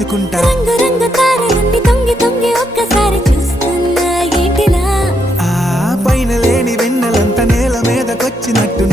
దాచుకుంటా రంగు రంగు తారలన్నీ తొంగి తొంగి ఒక్కసారి చూస్తున్నా ఏంటిలా ఆ పైన లేని వెన్నెలంత నేల మీదకొచ్చినట్టు